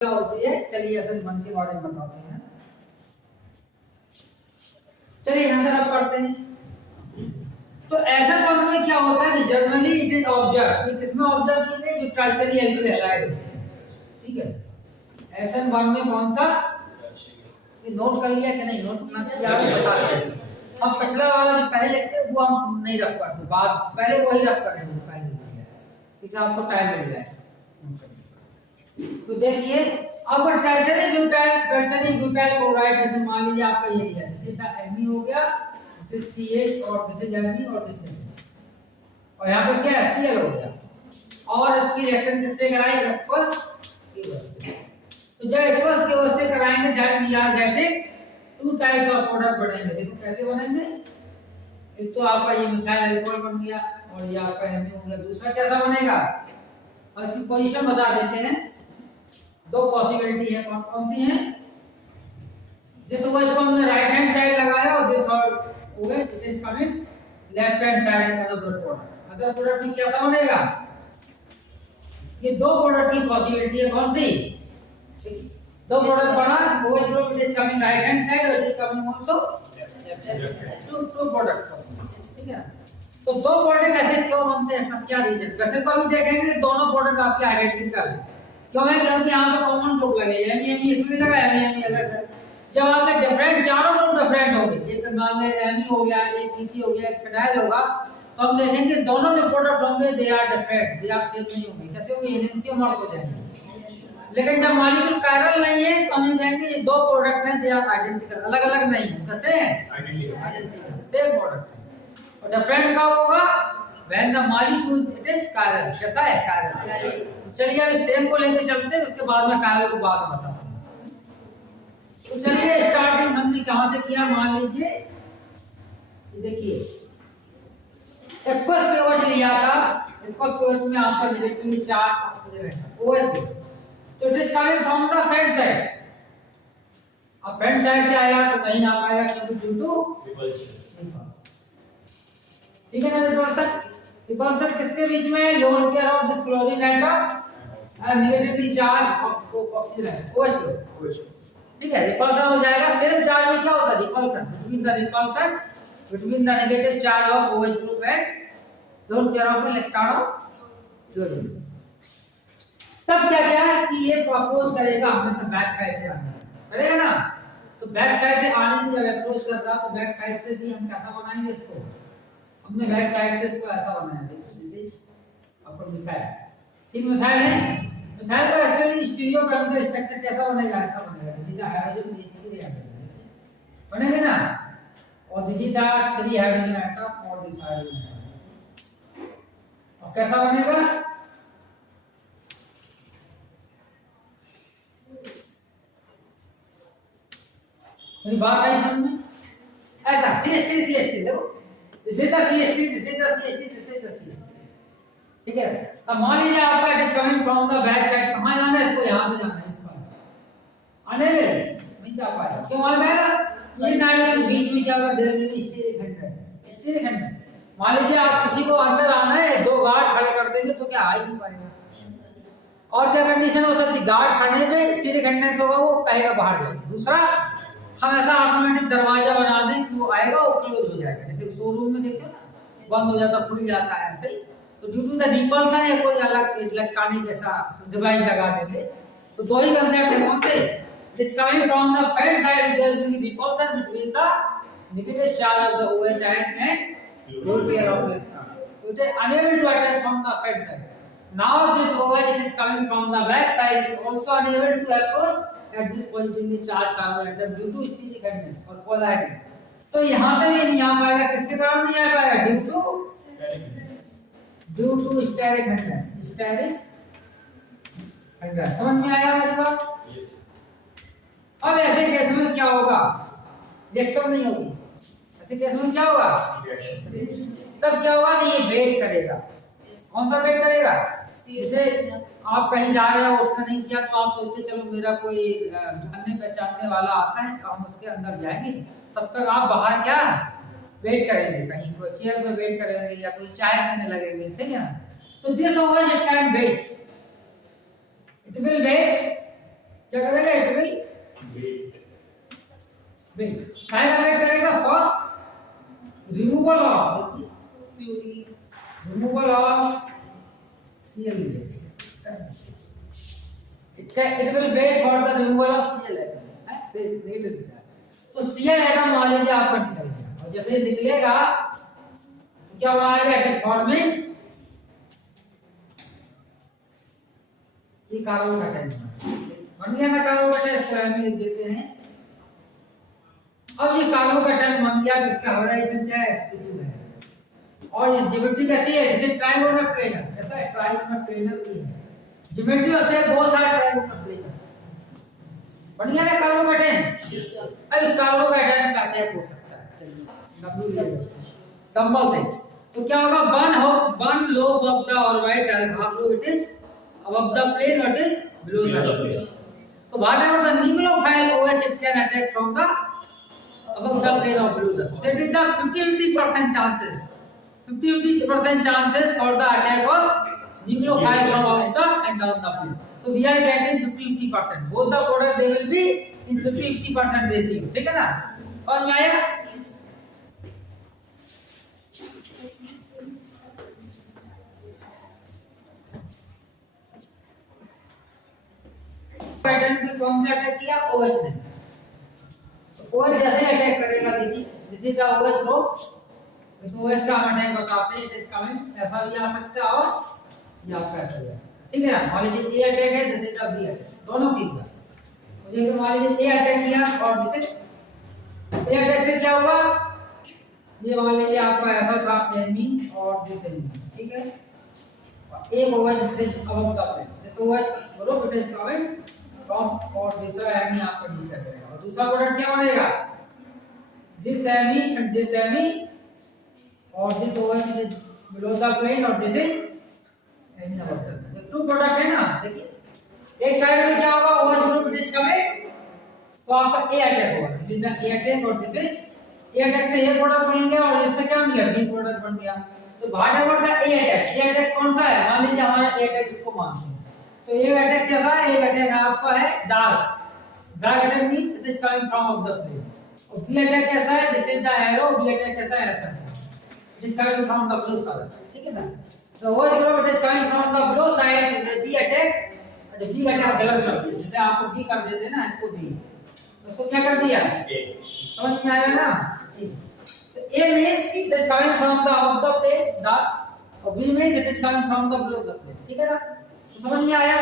क्या होती है, चलिए असल मन के बारे में बताते हैं। चलिए यहाँ से आप पढ़ते हैं। तो ऐसा मन में क्या होता है कि जनरली इट इज ऑब्जर्व, किसमें ऑब्जर्व की गई, जो टर्शरी एल्विल हैलाइड होते हैं। ठीक है, ऐसा मन में कौन सा, ये नोट कर लिया कि नहीं, नोट करना चाहिए, बता दें। हम पिछला वाला जो पहले लिखते हैं वो हम नहीं रख पाते, बाद पहले वही रख करेंगे जो पहले लिख लिया है, इससे आपको टाइम मिल जाए। तो देखिए अब टर्शरी ब्यूटाइल क्लोराइड, जैसे मान लीजिए आपका ये लिया, जैसे Me हो गया, दिस इज CH और दिस इज Me और दिस इज, और यहाँ पे क्या Cl हो गया, और इसकी रिएक्शन किससे कराएंगे, एक्वस केवस। तो जब एक्वस केवस से कराएंगे that we are getting two types of product बनेंगे। देखो कैसे बनेंगे, एक तो आपका ये मिथाइल अल्कोहल बन गया और ये आपका Me हो गया, दूसरा कैसा बनेगा, और इसकी पोजीशन बता देते हैं। दो पॉसिबिलिटी है, कौन कौन सी है, जिस OH को हमने राइट हैंड साइड लगाया और दिस और OH it is coming left hand side another product. Other product में कैसा बनेगा, ये दो प्रोडक्ट की पॉसिबिलिटी है, कौन सी, दो प्रोडक्ट बना, OH group is coming right hand side और it is coming also left hand side, two product. ठीक है, तो दो प्रोडक्ट ऐसे क्यों बनते हैं, सब क्या रीजन। वैसे तो अभी देखेंगे कि दोनों प्रोडक्ट आपके आइडेंटिकल है, क्यों है, क्योंकि यहाँ पे कॉमन ग्रुप लगेगा, Me इसमें भी लगा, Me अलग है। जब आपके डिफरेंट चारों ग्रुप डिफरेंट होंगे, एक मान ले Me हो गया, एक PC हो गया, एक फिनाइल होगा, तो हम देखेंगे दोनों जो प्रोडक्ट होंगे they are different, they are same नहीं होंगे। कैसे होंगे, एनेंशियोमर्स हो जाएंगे। लेकिन जब मॉलिक्यूल कायरल नहीं है तो हम कहेंगे ये दो प्रोडक्ट हैं, दे आर आइडेंटिकल, अलग अलग नहीं है। कैसे आइडेंटिकल, सेम प्रोडक्ट है। और डिफरेंट कब होगा, when the molecule it is chiral। कैसा है, chiral। तो चलिए अब सेम को लेके चलते हैं, उसके बाद में chiral को बाद में बताते हैं। तो चलिए स्टार्टिंग हमने कहां से किया, मान लीजिए देखिए एक्वस केवच लिया था, एक्वस केवच में आपका डायरेक्टली चार्ज ऑक्सीजन है OH के, तो it is coming from the front side. अब फ्रंट साइड से आया तो नहीं आ पाएगा क्योंकि ड्यू टू रिपल्शन। ठीक है ना, रिपल्शन किसके बीच में, loan pair of this chlorine atom and negatively charge oxygen OH। ठीक है, रिपल्शन हो जाएगा। सेम चार्ज में क्या होता है, repulsion between the negative charge of OH group and lone pair of electron of chlorine. तब क्या क्या है कि ये अप्रोच करेगा हमेशा बैक साइड से आने करेगा ना, तो बैक साइड से आने की जब अप्रोच करता तो बैक साइड से भी हम कैसा बनाएंगे इसको, हमने बैक साइड से इसको ऐसा बनाया, देखिए आपको मिथाइल, ठीक मिथाइल है, मिथाइल का एक्चुअली स्टीरियो केमिकल स्ट्रक्चर कैसा बनेगा, ऐसा बनेगा, देखिए हाइड्रोजन थ्री हाइड्रोजन बनेगा ना, और this is the three hydrogen atom और दिस हाइड्रोजन एटम, और कैसा बनेगा, मेरी बात आई समझ में, ऐसा CH3 देखो, this is the CH3, this is the CH3, this is the CH3। ठीक है, अब मान लीजिए आपका it is coming from the back side, कहां जाना है इसको, यहां पे जाना है, इस पास अनेबल नहीं जा पाएगा, क्यों आ जाएगा, ये नाइट्रोजन बीच में क्या होगा, देयर विल बी स्टीरिक खंड, स्टीरिक खंड। मान लीजिए आप किसी को अंदर आना है, दो गार्ड खड़े कर देंगे तो क्या आ ही नहीं पाएगा, और क्या कंडीशन हो सकती है, गार्ड खड़े पे स्टीरिक खंड होगा, वो कहेगा बाहर जाएगा। दूसरा, हम ऐसा ऑटोमेटिक दरवाजा बना दें कि वो आएगा वो क्लोज हो जाएगा, जैसे शोरूम में देखते हो ना, बंद हो जाता खुल जाता है, ऐसे ही। तो ड्यू टू द रिपल्शन या कोई अलग इलेक्ट्रॉनिक ऐसा डिवाइस लगा देते, तो दो ही कांसेप्ट है, कौन से, this coming from the front side there will be repulsion between the negative charge of the OH and lone pair of electron, so it is unable to attack from the front side. Now this OH it is coming from the back side, it is also unable to approach at this positively charged carbon atom due to steric hindrance और colliding। तो यहाँ से भी नहीं आ पाएगा, किसके कारण नहीं आ पाएगा, ड्यू टू स्टेरिक हिंड्रेंस, समझ में आया मेरी बात। अब ऐसे केस में क्या होगा, रिएक्शन नहीं होगी, ऐसे केस में क्या होगा, तब क्या होगा कि ये वेट करेगा, कौन सा वेट करेगा, जैसे आप कहीं जा रहे हो, उसने नहीं किया तो आप सोचते चलो मेरा कोई जानने पहचानने वाला आता है तो हम उसके अंदर जाएंगे, तब तक आप बाहर क्या वेट करेंगे, कहीं कोई चेयर पे वेट करेंगे या कोई चाय पीने लगेंगे, ठीक है ना। तो this OH it can wait, it will wait क्या करेगा? It will wait. काय का वेट करेगा? For removal of CL। it will wait for the removal of CL atom, है से नेगेटिव चार्ज। तो CL एटम मान लीजिए आपका निकल गया, और जैसे निकलेगा तो क्या आएगा? एटम फॉर्मिंग ये कार्बन का एटम बन गया ना। कार्बन का एटम इसको हम लिख देते हैं। अब ये कार्बन का एटम बन गया, जिसका हाइड्रोजन क्या है? sp2 है, और ये ज्योमेट्री कैसी है? जैसे ट्राइगोनल प्लेनर, जैसा ट्राइगोनल प्लेनर भी है, ज्योमेट्री से बहुत सारे ट्राइगोनल प्लेनर बन गया ना कार्बन का एटम। अब इस कार्बन का एटम पे अटैक हो सकता है। चलिए कंपल थे तो क्या होगा? One lobe of the orbital, half lobe it is above the plane, or it is below the plane. So whatever the nucleophile OH, it can attack from the above the plane or below the. So it is the 50% chances. 50% chances for the attack of nucleophile from above the and down the plane. So we are getting 50%. Both the products they will be in 50% ratio. ठीक है ना? और माया pattern पे कौन सा attack किया? OH ने। तो OH जैसे अटैक करेगा, देखिए this is the OH group. इस OH का हम अटैक बताते हैं। इस कमेंट ऐसा भी आ सकता है और ये आपका ऐसा भी आ सकता है। ठीक है ना? मान लीजिए A अटैक है, this is the B attack, दोनों की हुआ। तो देखिए मान लीजिए A अटैक किया और दिस इज A अटैक से क्या हुआ? ये मान लीजिए आपका ऐसा था Me और दिस इज Me, ठीक है? एक OH this is above the plane, this OH group it is coming और दूसरा एमी आपका नीचे करेगा, और दूसरा प्रोडक्ट क्या बनेगा? This Me and this Me, और this OH is below the plane और this is Me above the plane. ये टू प्रोडक्ट है ना। देखिए एक साइड में क्या होगा? OH group it is coming, तो आपका A अटैक होगा, this is the A attack, और दिस इज A अटैक से A प्रोडक्ट बन गया, और इससे क्या बन गया? B प्रोडक्ट बन गया। तो व्हाटएवर द A अटैक कौन सा है? मान लीजिए हमारा A अटैक इसको मानते हैं, तो एक अटैक कैसा है? एक अटैक आपका है dark attack means it is coming from of the plane, और बी अटैक कैसा है? This is the arrow. B attack कैसा है? ऐसा it is coming from the blue side, ठीक है ना? So OH group it is coming from the blue side, the B attack, अच्छा बी अटैक गलत कर दिया, जैसे आपको बी कर देते हैं ना, इसको बी, तो उसको क्या कर दिया? समझ में आया ना? तो A means it is coming from the above the plane dark, और B means it is coming from the below the plane, ठीक है ना? तो समझ में आया?